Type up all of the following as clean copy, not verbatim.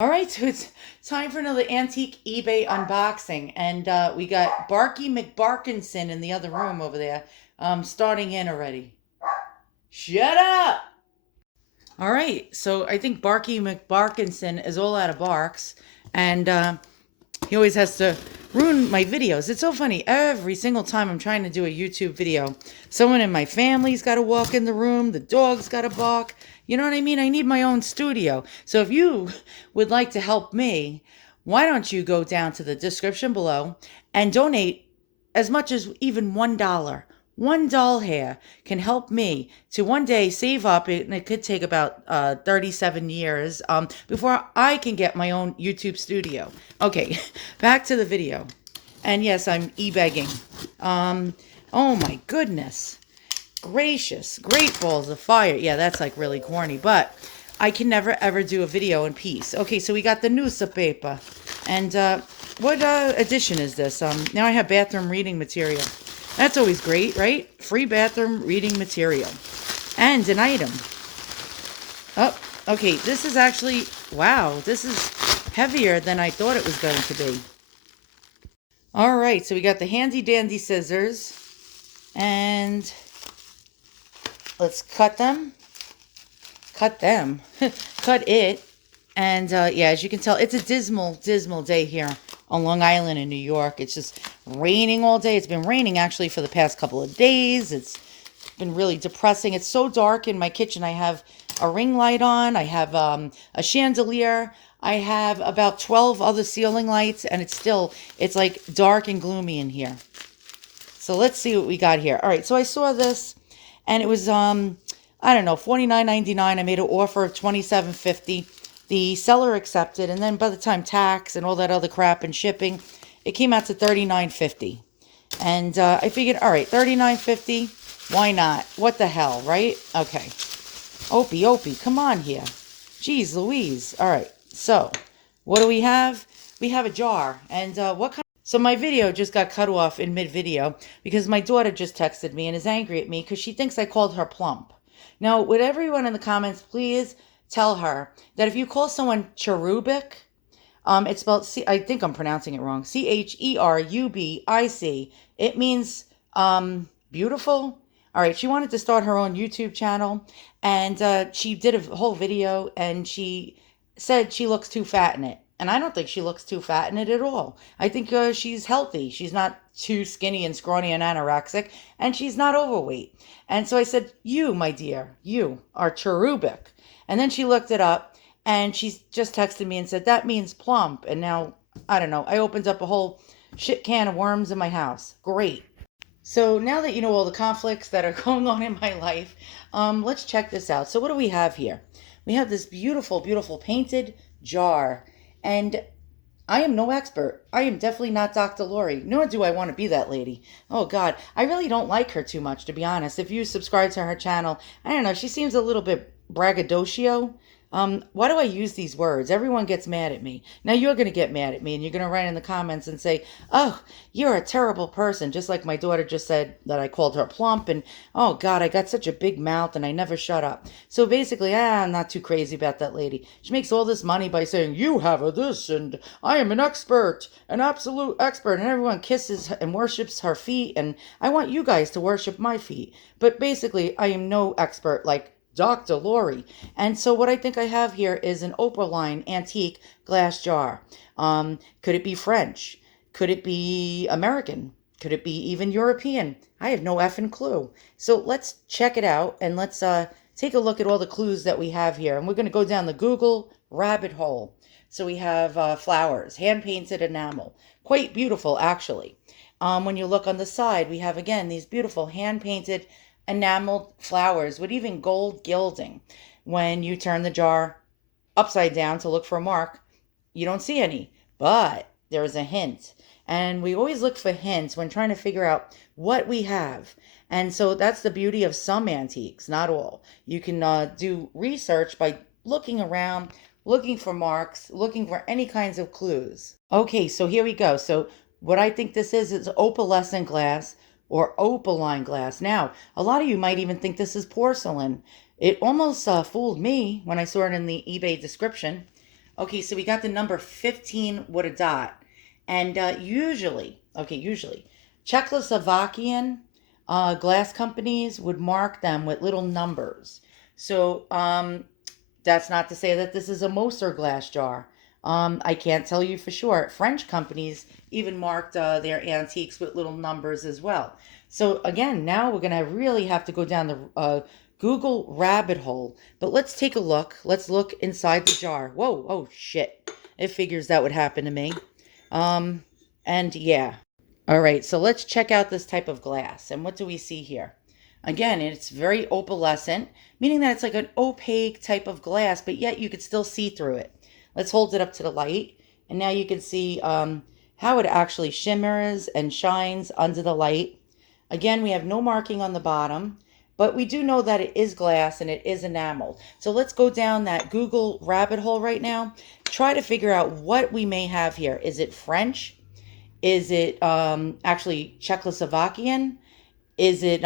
All right, so it's time for another antique eBay unboxing, and we got Barky McBarkinson in the other room over there, starting in already. Shut up! All right, so I think Barky McBarkinson is all out of barks, and he always has to ruin my videos. It's so funny. Every single time I'm trying to do a YouTube video, someone in my family's got to walk in the room, the dog's got to bark. You know what I mean? I need my own studio. So if you would like to help me, why don't you go down to the description below and donate as much as even $1. One doll hair can help me to one day save up, and it could take about 37 years before I can get my own YouTube studio. Okay, back to the video. And yes, I'm e-begging. Oh my goodness. Gracious, great balls of fire. Yeah, that's like really corny, but I can never ever do a video in peace. Okay, so we got the newspaper. And what edition is this? Now I have bathroom reading material. That's always great, right? Free bathroom reading material. And an item. Oh, okay, this is actually, wow, this is heavier than I thought it was going to be. All right, so we got the handy dandy scissors. And let's cut them. Cut them. Cut it. And yeah, as you can tell, it's a dismal, dismal day here on Long Island in New York. It's just raining all day. It's been raining actually for the past couple of days. It's been really depressing. It's so dark in my kitchen. I have a ring light on. I have a chandelier. I have about 12 other ceiling lights, and it's like dark and gloomy in here. So let's see what we got here. All right, so I saw this, and it was I don't know, $49.99. I made an offer of $27.50. The seller accepted, and then by the time tax and all that other crap and shipping, it came out to $39.50. And I figured, all right, $39.50, why not? What the hell, right? Okay. Opie, come on here. Jeez Louise. All right, so what do we have? We have a jar. And what kind? So my video just got cut off in mid-video because my daughter just texted me and is angry at me because she thinks I called her plump. Now, would everyone in the comments please tell her that if you call someone cherubic, it's spelled I think I'm pronouncing it wrong. Cherubic. It means beautiful. All right, she wanted to start her own YouTube channel, and she did a whole video, and she said she looks too fat in it. And I don't think she looks too fat in it at all. I think she's healthy. She's not too skinny and scrawny and anorexic, and she's not overweight. And so I said, you, my dear, you are cherubic. And then she looked it up, and she just texted me and said, that means plump. And now, I don't know, I opened up a whole shit can of worms in my house. Great. So now that you know all the conflicts that are going on in my life, let's check this out. So what do we have here? We have this beautiful, beautiful painted jar. And I am no expert. I am definitely not Dr. Lori, nor do I want to be that lady. Oh God, I really don't like her too much, to be honest. If you subscribe to her channel, I don't know, she seems a little bit braggadocio. Why do I use these words? Everyone gets mad at me. Now you're going to get mad at me, and you're going to write in the comments and say, oh, you're a terrible person, just like my daughter just said that I called her plump, and oh God, I got such a big mouth and I never shut up. So basically, I'm not too crazy about that lady. She makes all this money by saying, you have a this, and I am an expert, an absolute expert, and everyone kisses and worships her feet, and I want you guys to worship my feet. But basically, I am no expert like Dr. Lori. And so what I think I have here is an opaline antique glass jar. Could it be French? Could it be American? Could it be even European? I have no effing clue. So let's check it out, and let's take a look at all the clues that we have here. And we're going to go down the Google rabbit hole. So we have flowers, hand-painted enamel. Quite beautiful, actually. When you look on the side, we have, again, these beautiful hand-painted enameled flowers with even gold gilding. When you turn the jar upside down to look for a mark, you don't see any, but there is a hint. And we always look for hints when trying to figure out what we have. And so that's the beauty of some antiques, not all. You can do research by looking around, looking for marks, looking for any kinds of clues. Okay, so here we go. So what I think this is opalescent glass or opaline glass. Now, a lot of you might even think this is porcelain. It almost fooled me when I saw it in the eBay description. Okay, so we got the number 15 with a dot. And usually, Czechoslovakian glass companies would mark them with little numbers. So that's not to say that this is a Moser glass jar. I can't tell you for sure. French companies even marked their antiques with little numbers as well. So again, now we're gonna really have to go down the Google rabbit hole. But let's take a look. Let's look inside the jar. Whoa, oh shit! It figures that would happen to me. Um, and yeah. All right, so let's check out this type of glass. And what do we see here? Again, it's very opalescent, meaning that it's like an opaque type of glass, but yet you could still see through it. Let's hold it up to the light, and now you can see how it actually shimmers and shines under the light. Again, we have no marking on the bottom, but we do know that it is glass and it is enameled. So let's go down that Google rabbit hole right now. Try to figure out what we may have here. Is it French? Is it actually Czechoslovakian? Is it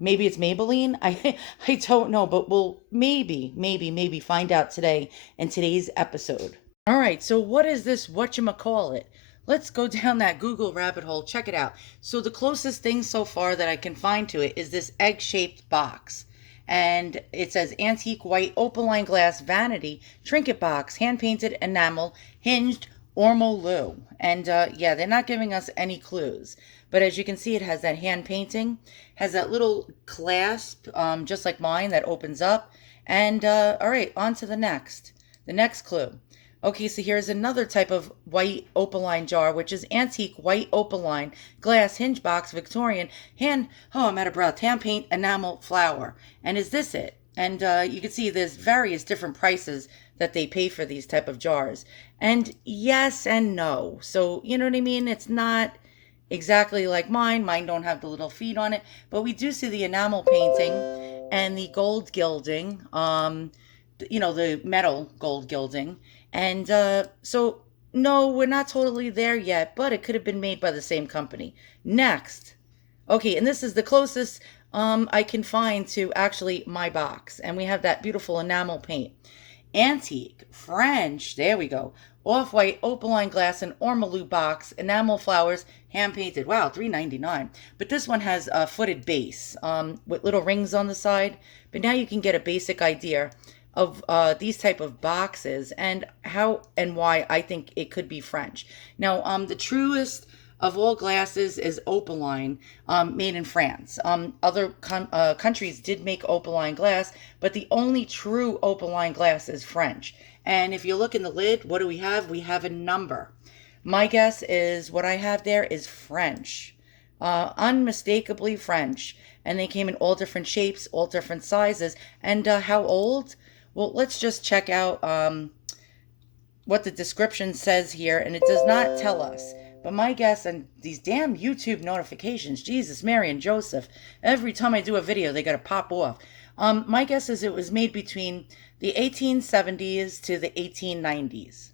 maybe it's Maybelline? I don't know, but we'll maybe find out today in today's episode. All right, so what is this whatchamacallit? Let's go down that Google rabbit hole. Check it out. So the closest thing so far that I can find to it is this egg-shaped box. And it says antique white opaline glass vanity trinket box, hand-painted enamel, hinged ormolu. And yeah, they're not giving us any clues. But as you can see, it has that hand painting, has that little clasp, just like mine, that opens up. And all right, on to the next clue. Okay, so here's another type of white opaline jar, which is antique white opaline glass hinge box Victorian hand. Oh, I'm out of breath. Hand paint enamel flower. And is this it? And you can see there's various different prices that they pay for these type of jars. And yes and no. So you know what I mean? It's not exactly like mine. Mine don't have the little feet on it, but we do see the enamel painting and the gold gilding. The metal gold gilding. And so, no, we're not totally there yet, but it could have been made by the same company. Next. Okay, and this is the closest I can find to actually my box. And we have that beautiful enamel paint. Antique, French, there we go. Off-white opaline glass and ormolu box, enamel flowers, hand painted. Wow, $3.99. But this one has a footed base with little rings on the side. But now you can get a basic idea of these type of boxes and how and why I think it could be French. Now, the truest of all glasses is opaline, made in France. Other countries did make opaline glass, but the only true opaline glass is French. And if you look in the lid, what do we have? We have a number. My guess is what I have there is French. Unmistakably French. And they came in all different shapes, all different sizes. And how old? Well, let's just check out what the description says here, and it does not tell us. But my guess, and these damn YouTube notifications, Jesus, Mary, and Joseph, every time I do a video, they got to pop off. My guess is it was made between the 1870s to the 1890s.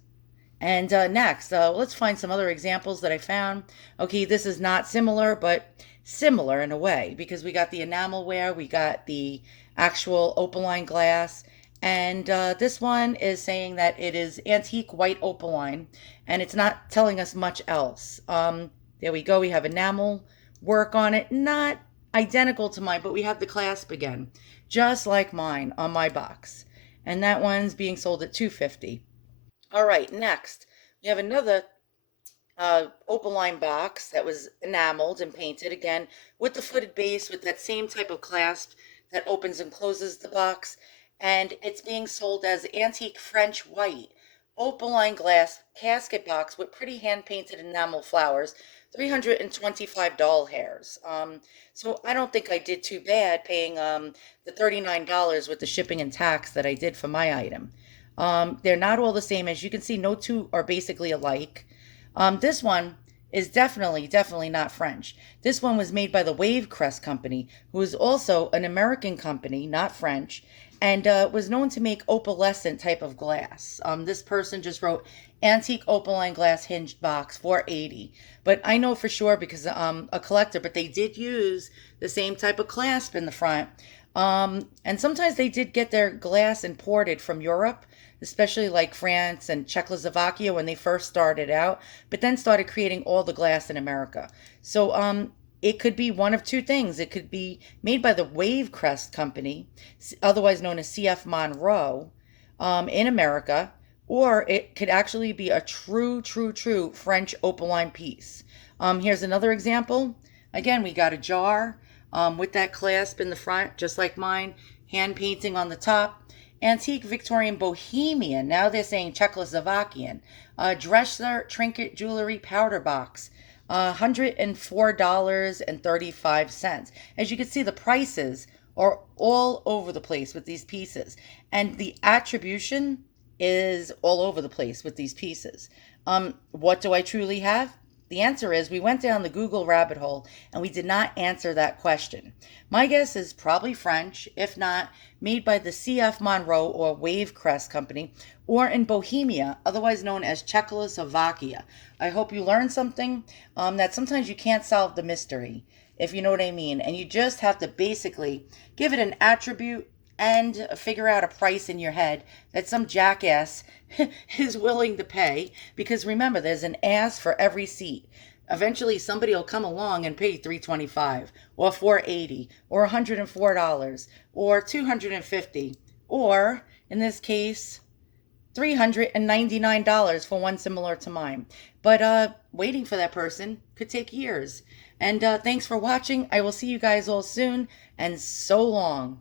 And next, let's find some other examples that I found. Okay, this is not similar, but similar in a way, because we got the enamelware, we got the actual opaline glass, and this one is saying that it is antique white opaline, and it's not telling us much else. There we go. We have enamel work on it. Not identical to mine, but we have the clasp again, just like mine on my box. And that one's being sold at $2.50. All right, next. We have another opaline box that was enameled and painted again with the footed base with that same type of clasp that opens and closes the box, and it's being sold as antique French white opaline glass casket box with pretty hand painted enamel flowers, 325 doll hairs. So I don't think I did too bad paying the $39 with the shipping and tax that I did for my item. They're not all the same. As you can see, no two are basically alike. This one is definitely not French. This one was made by the Wavecrest Company, who is also an American company, not French, and was known to make opalescent type of glass. This person just wrote antique opaline glass hinged box, 480. But I know for sure because a collector, but they did use the same type of clasp in the front. And sometimes they did get their glass imported from Europe. especially like France and Czechoslovakia when they first started out, but then started creating all the glass in America. So it could be one of two things. It could be made by the Wavecrest Company, otherwise known as CF Monroe, in America, or it could actually be a true French opaline piece. Here's another example. Again, we got a jar with that clasp in the front, just like mine, hand painting on the top. Antique Victorian Bohemian, now they're saying Czechoslovakian. Dressler Trinket Jewelry Powder Box, $104.35. As you can see, the prices are all over the place with these pieces, and the attribution is all over the place with these pieces. What do I truly have? The answer is we went down the Google rabbit hole and we did not answer that question. My guess is probably French, if not made by the CF Monroe or Wavecrest Company, or in Bohemia, otherwise known as Czechoslovakia. I hope you learned something, that sometimes you can't solve the mystery, if you know what I mean, and you just have to basically give it an attribute and figure out a price in your head that some jackass is willing to pay. Because remember, there's an ass for every seat. Eventually, somebody will come along and pay $325 or $480 or $104 or $250, or in this case, $399 for one similar to mine. But waiting for that person could take years. And thanks for watching. I will see you guys all soon, and so long.